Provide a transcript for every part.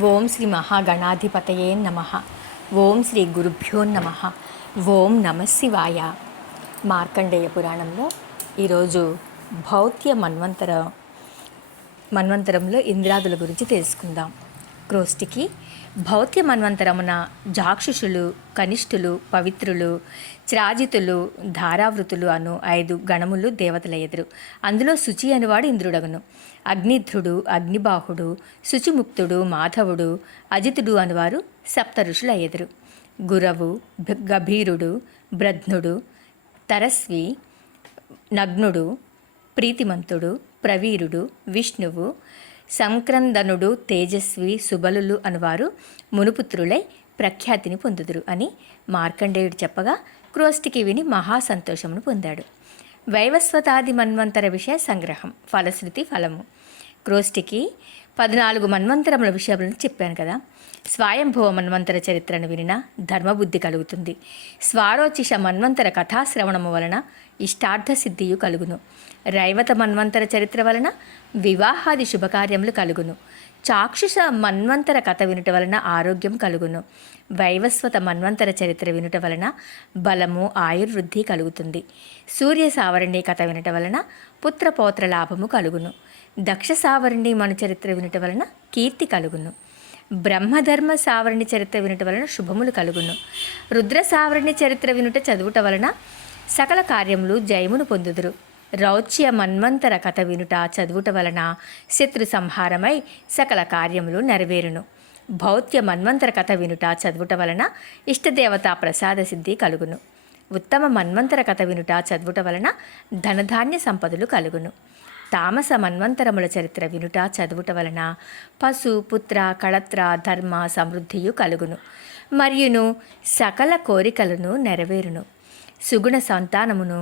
ఓం శ్రీ మహాగణాధిపతయే నమ. ఓం శ్రీ గురుభ్యో నమ. ఓం నమ శివాయ. మార్కండేయ పురాణంలో ఈరోజు భౌత్య మన్వంతరంలో ఇంద్రాదుల గురించి తెలుసుకుందాం. క్రోష్టికి భౌత్య మన్వంతరమున జాక్షుషులు, కనిష్ఠులు, పవిత్రులు, త్రాజితులు, ధారావృతులు అను 5 గణములు దేవతలయ్యెదురు. అందులో శుచి అనువాడు ఇంద్రుడగును. అగ్నిధ్రుడు, అగ్నిబాహుడు, శుచిముక్తుడు, మాధవుడు, అజితుడు అనువారు సప్త ఋషులయ్యెదురు. గురవు, గభీరుడు, బ్రధ్నుడు, తరస్వి, నగ్నుడు, ప్రీతిమంతుడు, ప్రవీరుడు, విష్ణువు, సంక్రందనుడు, తేజస్వి, సుబలులు అనువారు మునుపుత్రులై ప్రఖ్యాతిని పొందుదురు అని మార్కండేయుడు చెప్పగా క్రోష్టికి విని మహాసంతోషమును పొందాడు. వైవస్వతాది మన్వంతర విషయ సంగ్రహం. ఫలశ్రుతి ఫలము. క్రోష్టికి 14 మన్వంతరముల విషయాలను చెప్పాను కదా. స్వయంభువ మన్వంతర చరిత్రను వినిన ధర్మబుద్ధి కలుగుతుంది. స్వారోచిష మన్వంతర కథాశ్రవణము వలన ఇష్టార్థ సిద్ధియు కలుగును. రైవత మన్వంతర చరిత్ర వలన వివాహాది శుభకార్యములు కలుగును. చాక్షుష మన్వంతర కథ వినుట వలన ఆరోగ్యం కలుగును. వైవస్వత మన్వంతర చరిత్ర వినుట వలన బలము, ఆయుర్వృద్ధి కలుగుతుంది. సూర్య సావరణి కథ వినుట వలన పుత్రపౌత్ర లాభము కలుగును. దక్ష సావరణి మను చరిత్ర వినుట వలన కీర్తి కలుగును. బ్రహ్మధర్మ సావరణి చరిత్ర వినుట వలన శుభములు కలుగును. రుద్ర సావరణి చరిత్ర వినుట చదువుట వలన సకల కార్యములు జయమును పొందుదురు. రౌచ్య మన్వంతర కథ వినుట చదువుట వలన శత్రు సంహారమై సకల కార్యములు నెరవేరును. భౌత్య మన్వంతర కథ వినుట చదువుట వలన ఇష్టదేవతా ప్రసాద సిద్ధి కలుగును. ఉత్తమ మన్వంతర కథ వినుట చదువుట వలన ధనధాన్య సంపదలు కలుగును. తామస మన్వంతరముల చరిత్ర వినుట చదువుట వలన పశు, పుత్ర, కళత్ర, ధర్మ సమృద్ధియు కలుగును. మరియును సకల కోరికలను నెరవేరును. సుగుణ సంతానమును,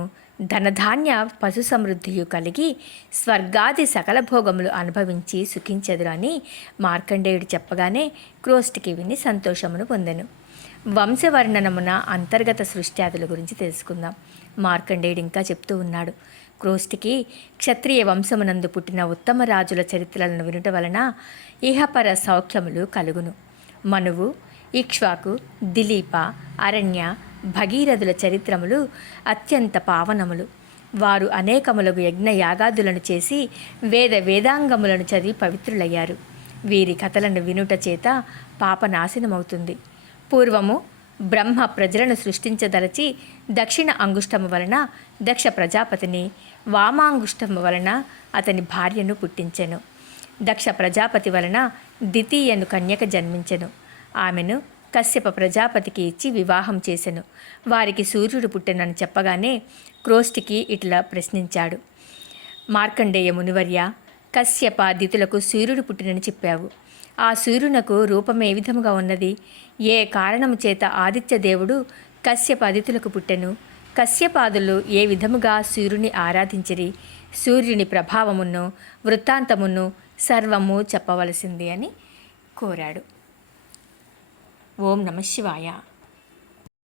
ధనధాన్య పశు సమృద్ధియు కలిగి స్వర్గాది సకల భోగములు అనుభవించి సుఖించెదురు అని మార్కండేయుడు చెప్పగానే క్రోష్టికి విని సంతోషమును పొందెను. వంశవర్ణనమున అంతర్గత సృష్ట్యాదుల గురించి తెలుసుకుందాం. మార్కండేయుడు ఇంకా చెప్తూ ఉన్నాడు. క్రోష్టికి క్షత్రియ వంశమునందు పుట్టిన ఉత్తమ రాజుల చరిత్రలను వినుట వలన ఇహపర సౌఖ్యములు కలుగును. మనువు, ఇక్ష్వాకు, దిలీప, అరణ్య, భగీరథుల చరిత్రములు అత్యంత పావనములు. వారు అనేకములకు యజ్ఞ యాగాదులను చేసి వేదాంగములను చదివి పవిత్రులయ్యారు. వీరి కథలను వినుట చేత పాపనాశనమవుతుంది. పూర్వము బ్రహ్మ ప్రజలను సృష్టించదలచి దక్షిణ అంగుష్టము వలన దక్ష ప్రజాపతిని, వామాంగుష్టము వలన అతని భార్యను పుట్టించెను. దక్ష ప్రజాపతి వలన ద్వితీయను కన్యక జన్మించెను. ఆమెను కశ్యప ప్రజాపతికి ఇచ్చి వివాహం చేసెను. వారికి సూర్యుడు పుట్టెనని చెప్పగానే క్రోష్టికి ఇట్లా ప్రశ్నించాడు. మార్కండేయ మునివర్య, కశ్యప దితులకు సూర్యుడు పుట్టినని చెప్పావు. ఆ సూర్యునకు రూపమే విధముగా ఉన్నది? ఏ కారణము చేత ఆదిత్య దేవుడు కశ్యప అదితులకు పుట్టెను? కశ్యపాదులు ఏ విధముగా సూర్యుని ఆరాధించిరి? సూర్యుని ప్రభావమును వృత్తాంతమును సర్వము చెప్పవలసింది అని కోరాడు. ఓం నమ శివాయ.